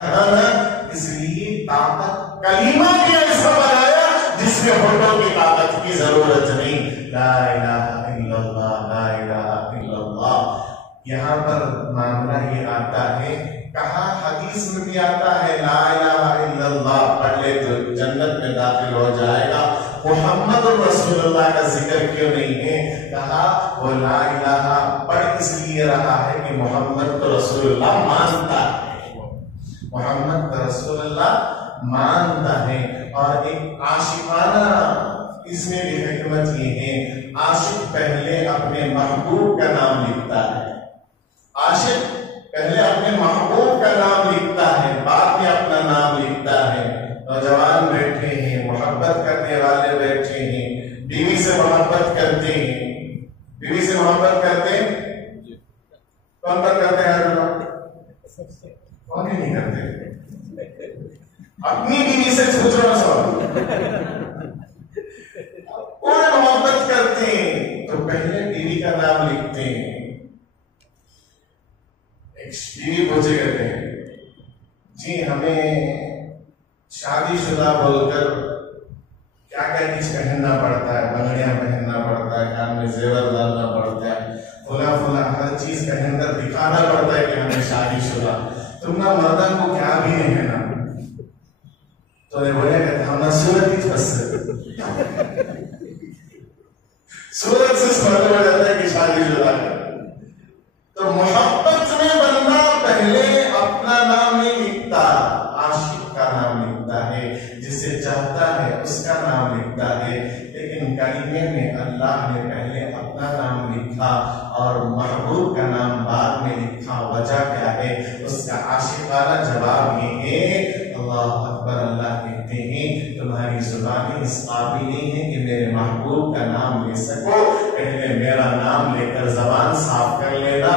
इसलिए ताकत कलीमा भी ऐसा बनाया जिसमें होठों की ताकत की जरूरत नहीं। ला इलाहा इल्लल्लाह, ला इलाहा इल्लल्लाह। यहाँ पर मामला ये आता है, कहा हदीस में भी आता है ला इलाहा इल्लल्लाह पढ़ ले तो जन्नत में दाखिल हो जाएगा। मोहम्मद रसूलुल्लाह का जिक्र क्यों नहीं है? कहा वो ला इलाहा पढ़ इसलिए रहा है कि मोहम्मद रसूलुल्लाह मानता है, मोहम्मद रसूलुल्लाह मानता है। और एक आशिकाना इसमें भी हिकमत ये है, आशिक पहले अपने महबूब का नाम लिखता है, आशिक पहले अपने महबूब का नाम लिखता है, बाद में अपना नाम लिखता है। नौजवान बैठे हैं, मोहब्बत करने वाले बैठे हैं, बीवी से मोहब्बत करते हैं, बीवी से मोहब्बत करते हैं, कौन पर करते हैं? कौन ही नहीं करते? अपनी बीवी से पूछो ना सवाल। कौन मोहब्बत करते हैं तो पहले बीवी का नाम लिखते हैं। एक बीवी पूछे कहते हैं जी हमें शादीशुदा बोलकर क्या क्या चीज पहनना पड़ता है, बंगड़ियां पहनना पड़ता है, कान में जेवर डालना पड़ता है, फुला फुला हर चीज पहनकर दिखाना पड़ता है कि हमें शादीशुदा। तुम ना मर्दन को क्या भी नहीं है ना, तो ने बोले कहते हम ना सूरत ही फंस सूरत से स्मरण हो जाता है कि शादीशुदा है। तो मोहब्बत में बंदा पहले अपना नाम नहीं लिखता, आशिक का नाम लिखता है, जिसे चाहता है उसका नाम लिखता है। लेकिन कलीमे में अल्लाह ने पहले अपना नाम लिखा और महबूब का नाम बाद में लिखा। वजह क्या है? उसका आशिकाना जवाब ये है, अल्लाह अकबर। अल्लाह कहते हैं तुम्हारी जुबान इस काबिल नहीं है कि मेरे महबूब का नाम ले सको, पहले मेरा नाम लेकर जबान साफ कर लेना।